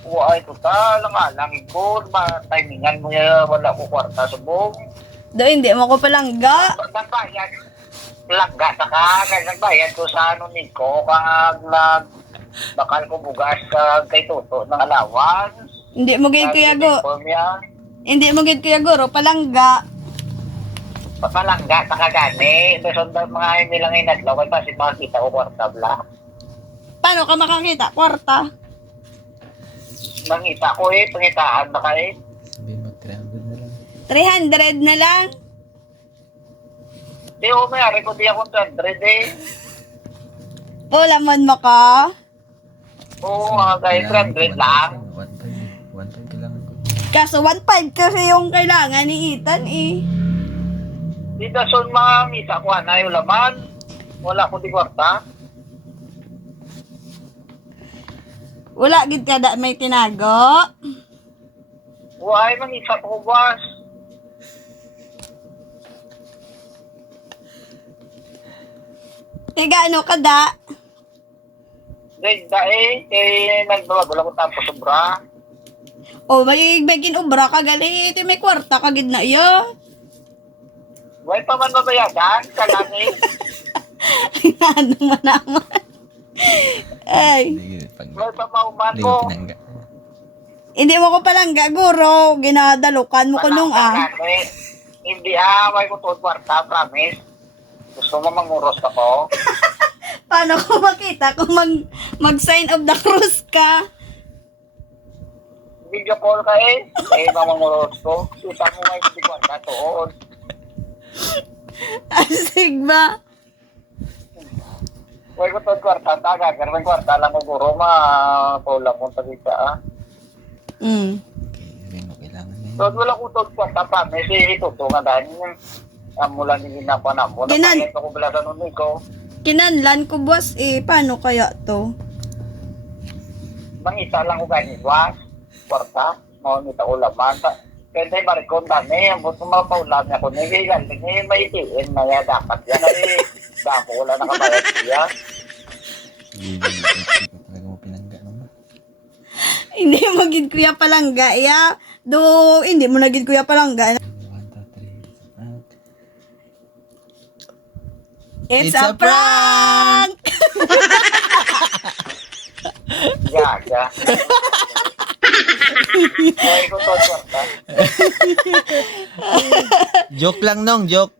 Ay, total, nga lang ko, timingan mo yan, wala ko kwarta subong. Do, hindi mo ko palangga. Nagbayad, langga na ka, kaya nagbayad ko sa ano niko, bakal ko bugas kay Toto ng allowance. Hindi mo gid Kuya Go. Hindi mo gid Kuya Goro, palangga. Papalangga na ka gani, beson daw mga nilang inadlaw, kaya pasit makakita ko kwarta bla. Paano ka makakita? Kwarta. Mangita ko pangitaan na ka Sabihin mo, 300 na lang. 300 na lang. Di ko mayari ko di ako 100 Ulaman mo ka. Oo, mga guys, 100 lang. 1.5 kailangan ko. Kaso 1.5 kasi yung kailangan ni Ethan eh. Di na son mga misa ko na yung laman. Wala ko di kwarta. Wala gid kada may tinago. Why, mangisa ko boss. Tiga ano kada? Ganda nagbabago lang ko tapos sobra. O may bagin obra ka gali. Ito may kwarta ka gid na iya. Why pa man mabayadan? Kalani. Ano man naman. Ay. Why pa mauman Hindi ko. mo pinangga. Hindi mo ko palangga, Guro. Ginadalukan mo ko nung Hindi why ko tuod kwarta, promise. Gusto mo manguros ako? Paano ko makita kung mag-sign of the cross ka? Video call ka manguros ko. Kita mo nga yung di kwarta tuod. Asig ba? Why ko tuod kwarta, taga. Pero may kwarta lang ko guro, ma-tula mo tagita Mm. Okay, sabihin mo, kailangan na yun. So, wala ko tuod kwarta, promise. Itutungan dahil yung mula ni ginapa na mo. Napayat ako pala sa nun ko. Kinanlan ko, boss, eh. Paano kaya to? Mangita lang ko ganit, was. Kwarta. Mangita ko laman. Kaya tayo marikon dami. Ang buto mapaulam niya ko. Galing may itiin na yan. Dapat yan. Damo wala nakabayad siya. Hindi ko talaga mo pinangga naman. Hindi mo gid kuya palangga, ya. Do, hindi mo na gid kuya palangga. 1, 2, 3, It's a prank! Gaga. Why ko tuod kwarta? Joke lang nong, joke.